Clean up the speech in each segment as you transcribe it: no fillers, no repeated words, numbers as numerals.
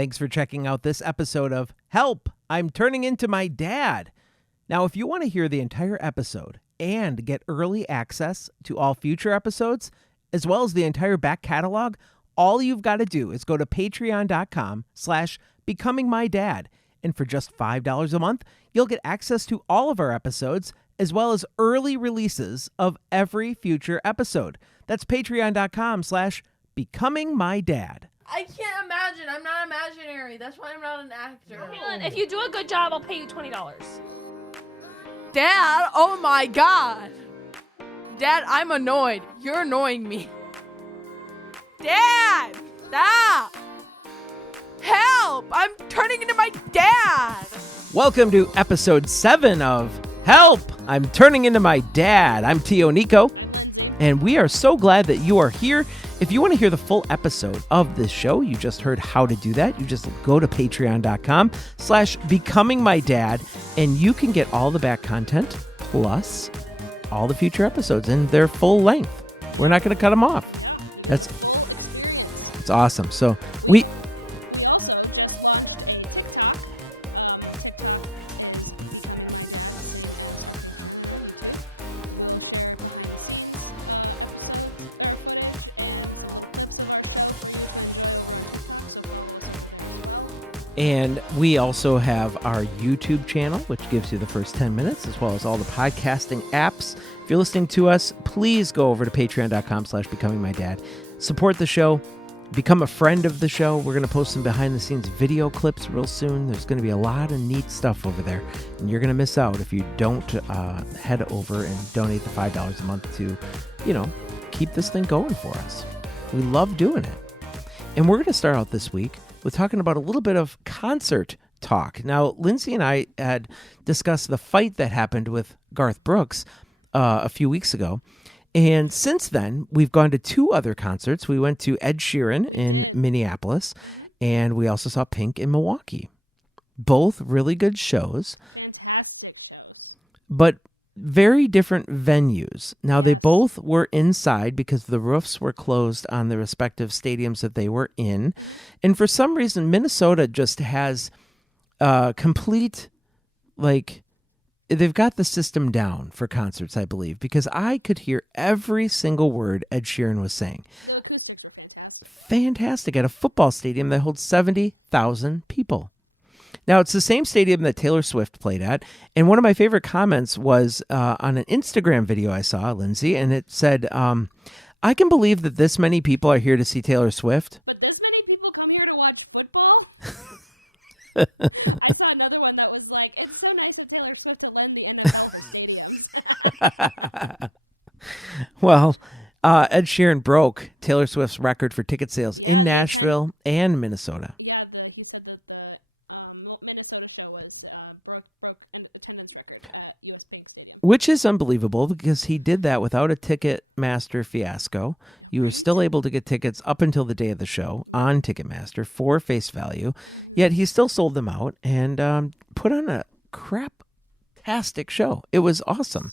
Thanks for checking out this episode of Help, I'm Turning Into My Dad. Now, if you want to hear the entire episode and get early access to all future episodes, as well as the entire back catalog, all you've got to do is go to patreon.com/becomingmydad. And for just $5 a month, you'll get access to all of our episodes, as well as early releases of every future episode. That's patreon.com/becomingmydad. I can't imagine. I'm not imaginary. That's why I'm not an actor. Caitlin, if you do a good job, I'll pay you $20. Dad, oh my God. Dad, I'm annoyed. You're annoying me. Dad, stop. Help, I'm turning into my dad. Welcome to episode 7 of Help, I'm Turning Into My Dad. I'm Tio Nico, and we are so glad that you are here. If you want to hear the full episode of this show, you just heard how to do that. You just go to patreon.com/becomingmydad, and you can get all the back content plus all the future episodes in their full length. We're not going to cut them off. It's awesome. So we... And we also have our YouTube channel, which gives you the first 10 minutes, as well as all the podcasting apps. If you're listening to us, please go over to patreon.com/becomingmydad. Support the show. Become a friend of the show. We're going to post some behind-the-scenes video clips real soon. There's going to be a lot of neat stuff over there, and you're going to miss out if you don't head over and donate the $5 a month to, keep this thing going for us. We love doing it. And we're going to start out this week with talking about a little bit of concert talk. Now, Lindsay and I had discussed the fight that happened with Garth Brooks a few weeks ago. And since then, we've gone to 2 other concerts. We went to Ed Sheeran in Minneapolis, and we also saw Pink in Milwaukee. Both really good shows. Fantastic shows. But very different venues. Now, they both were inside because the roofs were closed on the respective stadiums that they were in. And for some reason, Minnesota just has complete, they've got the system down for concerts, I believe, because I could hear every single word Ed Sheeran was saying. The acoustics were fantastic. Fantastic at a football stadium that holds 70,000 people. Now, it's the same stadium that Taylor Swift played at, and one of my favorite comments was on an Instagram video I saw, Lindsay, and it said, I can believe that this many people are here to see Taylor Swift. But this many people come here to watch football? I saw another one that was like, it's so nice that Taylor Swift will lend the NFL stadiums. Well, Ed Sheeran broke Taylor Swift's record for ticket sales in Nashville and Minnesota. Yeah, he said that the Minnesota show was broke an attendance record at US Bank Stadium. Which is unbelievable because he did that without a Ticketmaster fiasco. You were still able to get tickets up until the day of the show on Ticketmaster for face value, yet he still sold them out and put on a crap-tastic show. It was awesome.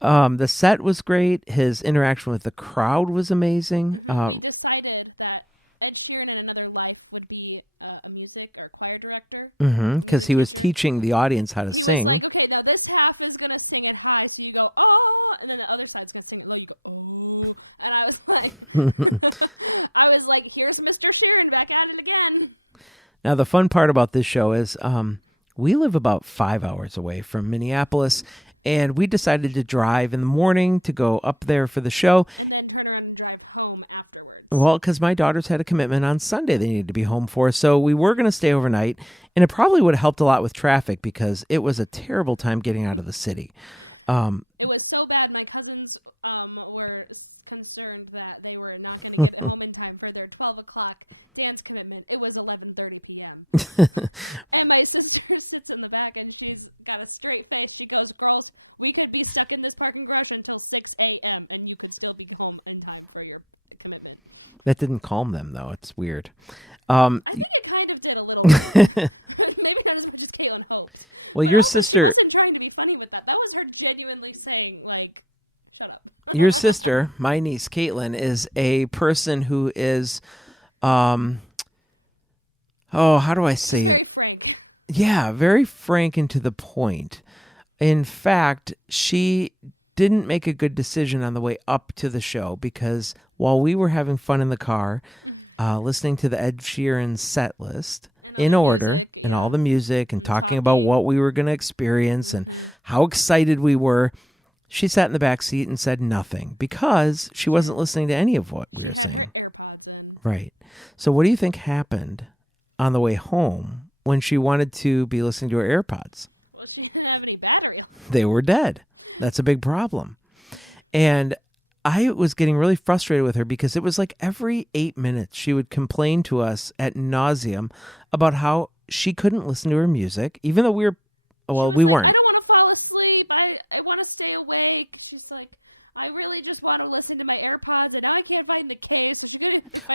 The set was great. His interaction with the crowd was amazing. He decided that Ed Sheeran in another life would be a music or choir director. Because he was teaching the audience how to sing. Like, okay, now this half is going to sing it high, so you go, oh, and then the other side's going to sing it low, you go, oh. And I was like, here's Mr. Sheeran back at it again. Now, the fun part about this show is we live about 5 hours away from Minneapolis, and we decided to drive in the morning to go up there for the show. And then turn around and drive home afterwards. Well, because my daughters had a commitment on Sunday they needed to be home for, so we were going to stay overnight, and it probably would have helped a lot with traffic because it was a terrible time getting out of the city. It was so bad, my cousins were concerned that they were not going to get home in time for their 12 o'clock dance commitment. It was 11:30 p.m. And my sister sits in the back, and she's got a straight face. She goes, girls, we could be stuck in this parking garage until 6 a.m., and you could still be home in time for your commitment. That didn't calm them, though. It's weird. I think it kind of did a little bit. Maybe that was just Caitlin hopes. Well, your sister... I wasn't trying to be funny with that. That was her genuinely saying, like, shut up. Your sister, my niece Caitlin, is a person who is how do I say it? Very frank. Yeah, very frank and to the point. In fact, she didn't make a good decision on the way up to the show because while we were having fun in the car, listening to the Ed Sheeran set list in order and all the music and talking about what we were going to experience and how excited we were, she sat in the back seat and said nothing because she wasn't listening to any of what we were saying. Right. So what do you think happened on the way home when she wanted to be listening to her AirPods? Well, she didn't have any battery. They were dead. That's a big problem. And I was getting really frustrated with her because it was like every 8 minutes she would complain to us ad nauseum about how she couldn't listen to her music, even though we weren't. I don't want to fall asleep. I want to stay awake. She's like, I really just want to listen to my AirPods, and now I can't find the case.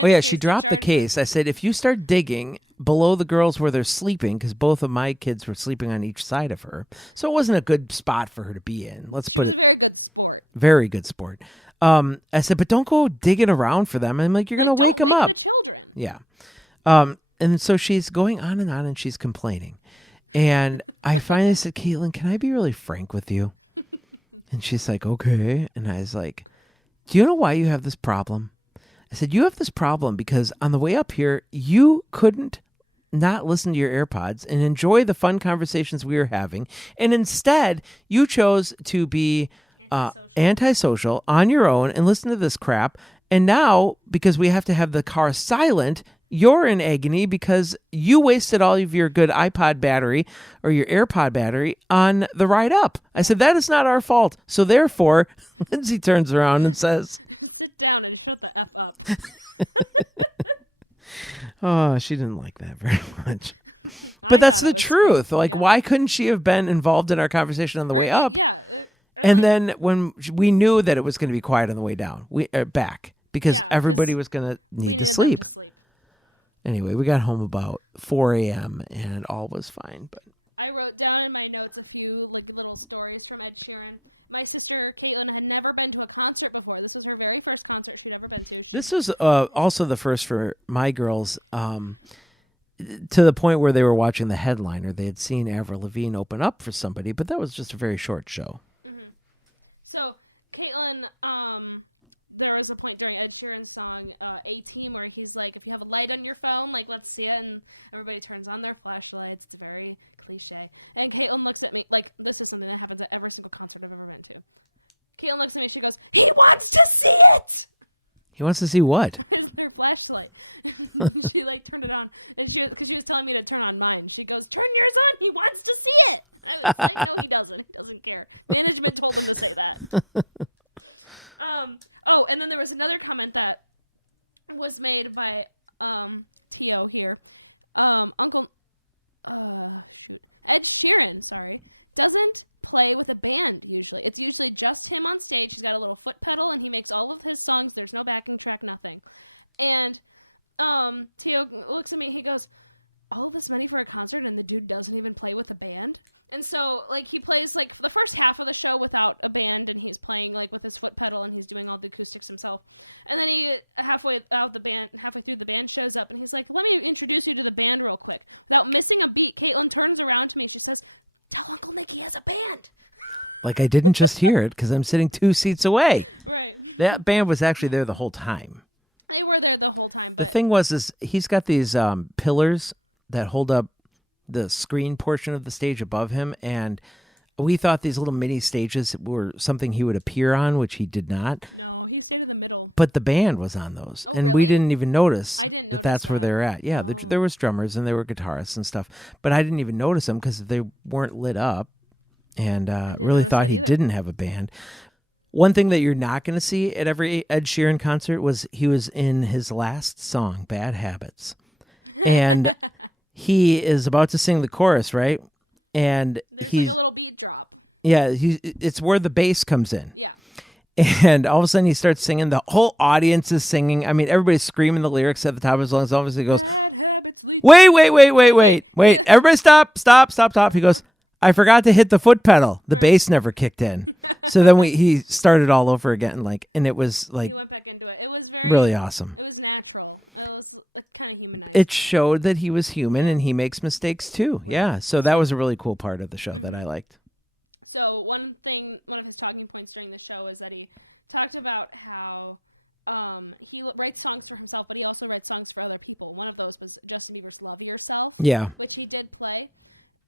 Oh, yeah, she dropped the case. I said, if you start digging below the girls where they're sleeping, because both of my kids were sleeping on each side of her, so it wasn't a good spot for her to be in. Let's put it. Very good sport. Very good sport. I said, but don't go digging around for them. I'm like, you're going to wake them up. Yeah. And so she's going on, and she's complaining. And I finally said, Caitlin, can I be really frank with you? And she's like, okay. And I was like, do you know why you have this problem? I said, you have this problem because on the way up here, you couldn't not listen to your AirPods and enjoy the fun conversations we were having. And instead, you chose to be antisocial on your own and listen to this crap. And now, because we have to have the car silent, you're in agony because you wasted all of your good iPod battery or your AirPod battery on the ride up. I said, that is not our fault. So therefore, Lindsay turns around and says, sit down and shut the F up. oh, she didn't like that very much. But that's the truth. Like, why couldn't she have been involved in our conversation on the way up? And then when we knew that it was going to be quiet on the way down, we back because everybody was going to need to sleep. Anyway, we got home about 4 a.m. and all was fine. But I wrote down in my notes a few little stories from Ed Sheeran. My sister Caitlin had never been to a concert before. This was her very first concert she'd ever been to. This was also the first for my girls, to the point where they were watching the headliner. They had seen Avril Lavigne open up for somebody, but that was just a very short show. So, Caitlin, there was a point during Ed Sheeran's song, 18, where he's like, if you have a light on your phone, like, let's see it, and everybody turns on their flashlights. It's very cliche. And Caitlin looks at me, like, this is something that happens at every single concert I've ever been to. Caitlin looks at me, she goes, he wants to see it! He wants to see what? Their flashlight. She, like, turned it on, and she was telling me to turn on mine. She goes, turn yours on, he wants to see it! I was like, no, he doesn't care. Management told him to say that. And then there was another comment that was made by Tio here. Uncle Ed Sheeran, doesn't play with a band usually. It's usually just him on stage. He's got a little foot pedal, and he makes all of his songs. There's no backing track, nothing. And Tio looks at me. He goes, all this money for a concert, and the dude doesn't even play with a band? And so, like, he plays, like, the first half of the show without a band, and he's playing, like, with his foot pedal, and he's doing all the acoustics himself. And then halfway through, the band shows up, and he's like, let me introduce you to the band real quick. Without missing a beat, Caitlin turns around to me, she says, tell Uncle Mickey has a band. Like I didn't just hear it, because I'm sitting 2 seats away. Right. That band was actually there the whole time. They were there the whole time. The thing is he's got these pillars that hold up the screen portion of the stage above him, and we thought these little mini stages were something he would appear on, which he did not. No, he was in the middle. But the band was on those, and we didn't even notice that that's where they're at. Yeah, there was drummers and there were guitarists and stuff, but I didn't even notice them because they weren't lit up, and really thought he didn't have a band. One thing that you're not going to see at every Ed Sheeran concert was he was in his last song, Bad Habits, and he is about to sing the chorus, right? And he's a little beat drop. Yeah, it's where the bass comes in. Yeah. And all of a sudden he starts singing. The whole audience is singing. I mean, everybody's screaming the lyrics at the top of his lungs. Obviously he goes, wait. Everybody stop. He goes, I forgot to hit the foot pedal. The bass never kicked in. So then he started all over again, and it was like He went back into it. It was really awesome. It was natural. That was kind of humanized. It showed that he was human and he makes mistakes too. Yeah. So that was a really cool part of the show that I liked. So one of his talking points during the show is that he talked about how he writes songs for himself, but he also writes songs for other people. One of those was Justin Bieber's Love Yourself, Yeah. which he did play.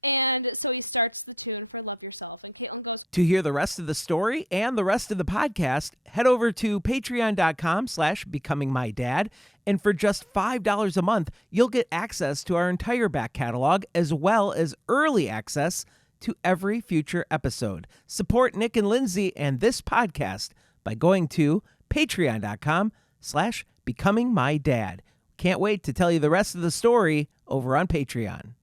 And so he starts the tune for Love Yourself, and Caitlin goes, To hear the rest of the story and the rest of the podcast, head over to patreon.com/becomingmydad. And for just $5 a month, you'll get access to our entire back catalog as well as early access to every future episode. Support Nick and Lindsay and this podcast by going to patreon.com/becomingmydad. Can't wait to tell you the rest of the story over on Patreon.